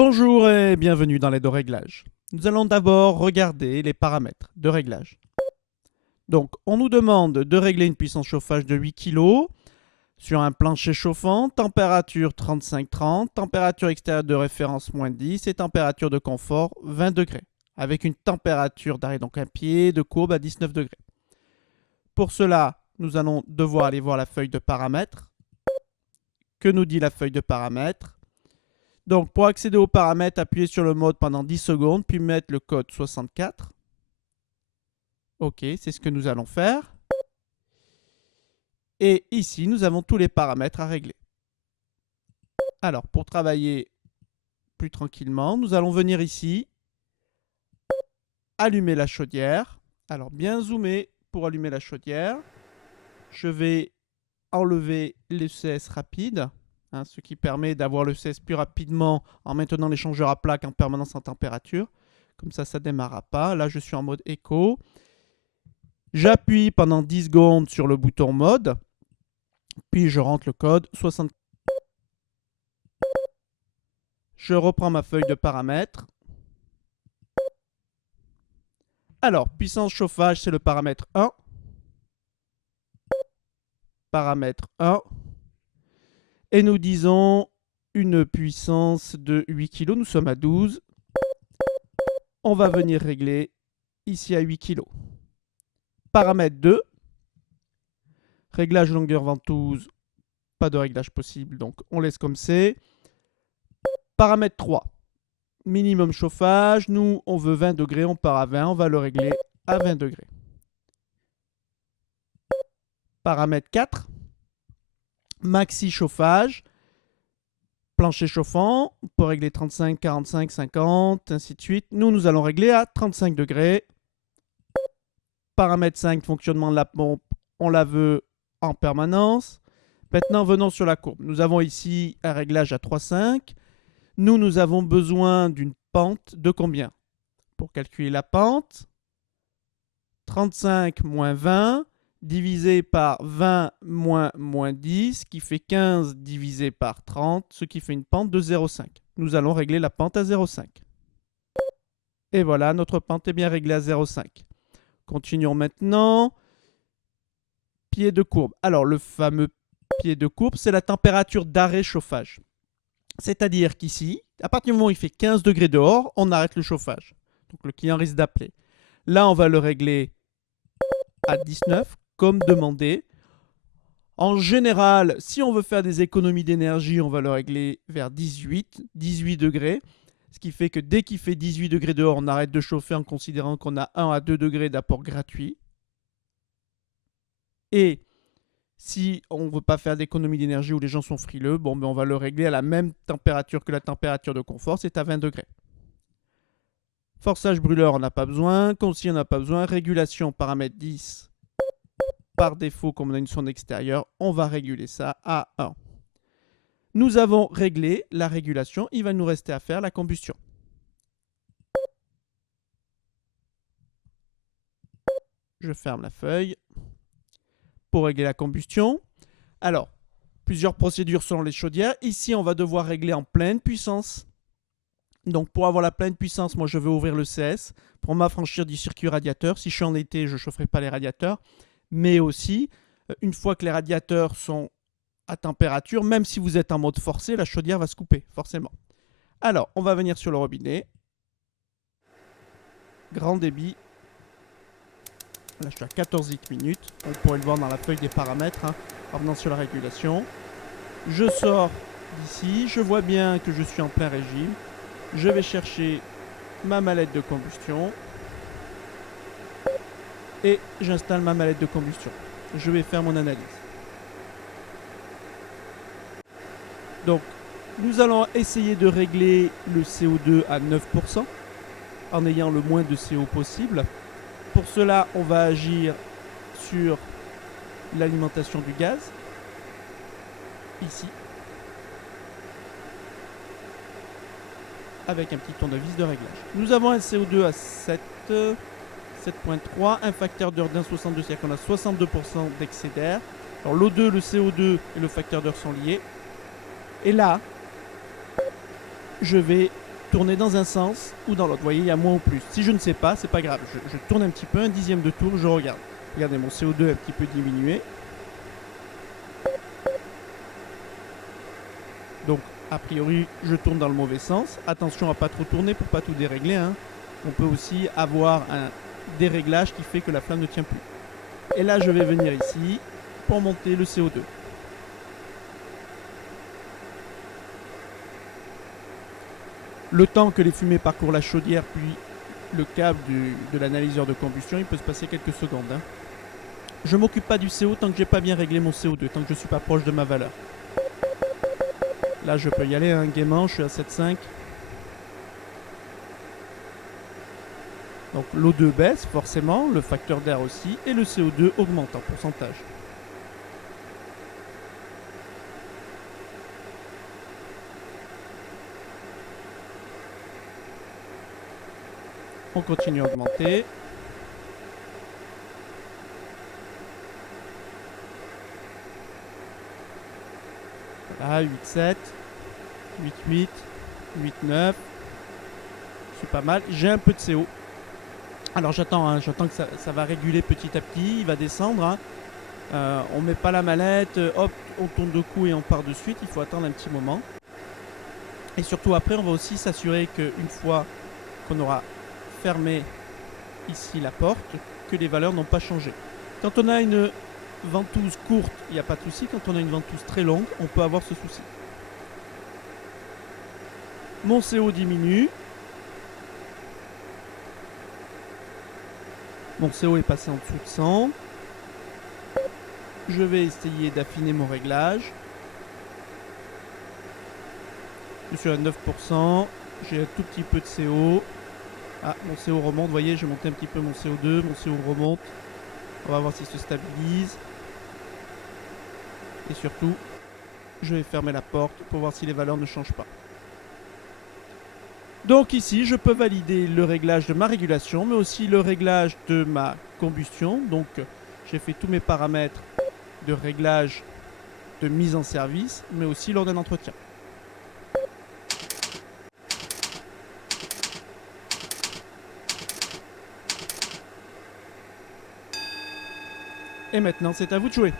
Bonjour et bienvenue dans l'aide au réglage. Nous allons d'abord regarder les paramètres de réglage. Donc, on nous demande de régler une puissance chauffage de 8 kg sur un plancher chauffant, température 35-30, température extérieure de référence -10 et température de confort 20 degrés, avec une température d'arrêt, donc un pied de courbe à 19 degrés. Pour cela, nous allons devoir aller voir la feuille de paramètres. Que nous dit la feuille de paramètres? Donc, pour accéder aux paramètres, appuyez sur le mode pendant 10 secondes, puis mettre le code 64. OK, c'est ce que nous allons faire. Et ici, nous avons tous les paramètres à régler. Alors, pour travailler plus tranquillement, nous allons venir ici, allumer la chaudière. Alors, bien zoomer pour allumer la chaudière. Je vais enlever l'ECS rapide. Ce qui permet d'avoir le CS plus rapidement en maintenant l'échangeur à plaque en permanence en température. Comme ça, ça ne démarrera pas. Là, je suis en mode écho. J'appuie pendant 10 secondes sur le bouton mode. Puis, je rentre le code 60. Je reprends ma feuille de paramètres. Alors, puissance chauffage, c'est le paramètre 1. Paramètre 1. Et nous disons une puissance de 8 kg. Nous sommes à 12. On va venir régler ici à 8 kg. Paramètre 2. Réglage longueur ventouse. Pas de réglage possible, donc on laisse comme c'est. Paramètre 3. Minimum chauffage. Nous, on veut 20 degrés. On part à 20. On va le régler à 20 degrés. Paramètre 4. Maxi chauffage. Plancher chauffant. On peut régler 35, 45, 50, ainsi de suite. Nous allons régler à 35 degrés. Paramètre 5. Fonctionnement de la pompe. On la veut en permanence. Maintenant, venons sur la courbe. Nous avons ici un réglage à 3,5. Nous avons besoin d'une pente de combien? Pour calculer la pente, 35 moins 20 divisé par 20 moins 10, qui fait 15 divisé par 30, ce qui fait une pente de 0,5. Nous allons régler la pente à 0,5. Et voilà, notre pente est bien réglée à 0,5. Continuons maintenant. Pied de courbe. Alors, le fameux pied de courbe, c'est la température d'arrêt chauffage. C'est-à-dire qu'ici, à partir du moment où il fait 15 degrés dehors, on arrête le chauffage. Donc le client risque d'appeler. Là, on va le régler à 19, comme demandé. En général, si on veut faire des économies d'énergie, on va le régler vers 18 degrés. Ce qui fait que dès qu'il fait 18 degrés dehors, on arrête de chauffer en considérant qu'on a 1 à 2 degrés d'apport gratuit. Et si on ne veut pas faire d'économie d'énergie ou les gens sont frileux, bon, on va le régler à la même température que la température de confort, c'est à 20 degrés. Forçage brûleur, on n'a pas besoin. Consigne, on n'a pas besoin. Régulation, paramètre 10. Par défaut, comme on a une sonde extérieure, on va réguler ça à 1. Nous avons réglé la régulation. Il va nous rester à faire la combustion. Je ferme la feuille. Pour régler la combustion. Alors, plusieurs procédures selon les chaudières. Ici, on va devoir régler en pleine puissance. Donc, pour avoir la pleine puissance, moi, je vais ouvrir le CS pour m'affranchir du circuit radiateur. Si je suis en été, je ne chaufferai pas les radiateurs. Mais aussi, une fois que les radiateurs sont à température, même si vous êtes en mode forcé, la chaudière va se couper, forcément. Alors, on va venir sur le robinet. Grand débit. Là, je suis à 14 litres minutes. On pourrait le voir dans la feuille des paramètres, en venant sur la régulation. Je sors d'ici. Je vois bien que je suis en plein régime. Je vais chercher ma mallette de combustion. Et j'installe ma mallette de combustion. Je vais faire mon analyse. Donc, nous allons essayer de régler le CO2 à 9% en ayant le moins de CO possible. Pour cela, on va agir sur l'alimentation du gaz, ici, avec un petit tournevis de réglage. Nous avons un CO2 à 7,3, un facteur d'heure d'1,62, c'est-à-dire qu'on a 62% d'excès d'air. Alors l'O2, le CO2 et le facteur d'heure sont liés. Et là, je vais tourner dans un sens ou dans l'autre. Vous voyez, il y a moins ou plus. Si je ne sais pas, c'est pas grave. Je tourne un petit peu, un dixième de tour, je regarde. Regardez, mon CO2 est un petit peu diminué. Donc, a priori, je tourne dans le mauvais sens. Attention à pas trop tourner pour pas tout dérégler, hein. On peut aussi avoir un déréglage qui fait que la flamme ne tient plus. Et là, je vais venir ici pour monter le CO2. Le temps que les fumées parcourent la chaudière puis le câble de l'analyseur de combustion, il peut se passer quelques secondes, hein. Je m'occupe pas du CO tant que j'ai pas bien réglé mon CO2, tant que je suis pas proche de ma valeur. Là, je peux y aller, hein, gaiement, je suis à 7,5. Donc l'O2 baisse forcément, le facteur d'air aussi, et le CO2 augmente en pourcentage. On continue à augmenter. Voilà, 8,7, 8,8, 8,9. C'est pas mal. J'ai un peu de CO. Alors j'attends, hein, j'attends que ça va réguler petit à petit, il va descendre, hein. On met pas la mallette, hop, on tourne de cou et on part de suite, il faut attendre un petit moment. Et surtout après, on va aussi s'assurer qu'une fois qu'on aura fermé ici la porte, que les valeurs n'ont pas changé. Quand on a une ventouse courte, il n'y a pas de souci. Quand on a une ventouse très longue, on peut avoir ce souci. Mon CO diminue. Mon CO est passé en dessous de 100. Je vais essayer d'affiner mon réglage. Je suis à 9%. J'ai un tout petit peu de CO. Ah, mon CO remonte. Vous voyez, j'ai monté un petit peu mon CO2. Mon CO remonte. On va voir s'il se stabilise. Et surtout, je vais fermer la porte pour voir si les valeurs ne changent pas. Donc ici, je peux valider le réglage de ma régulation, mais aussi le réglage de ma combustion. Donc j'ai fait tous mes paramètres de réglage de mise en service, mais aussi lors d'un entretien. Et maintenant, c'est à vous de jouer.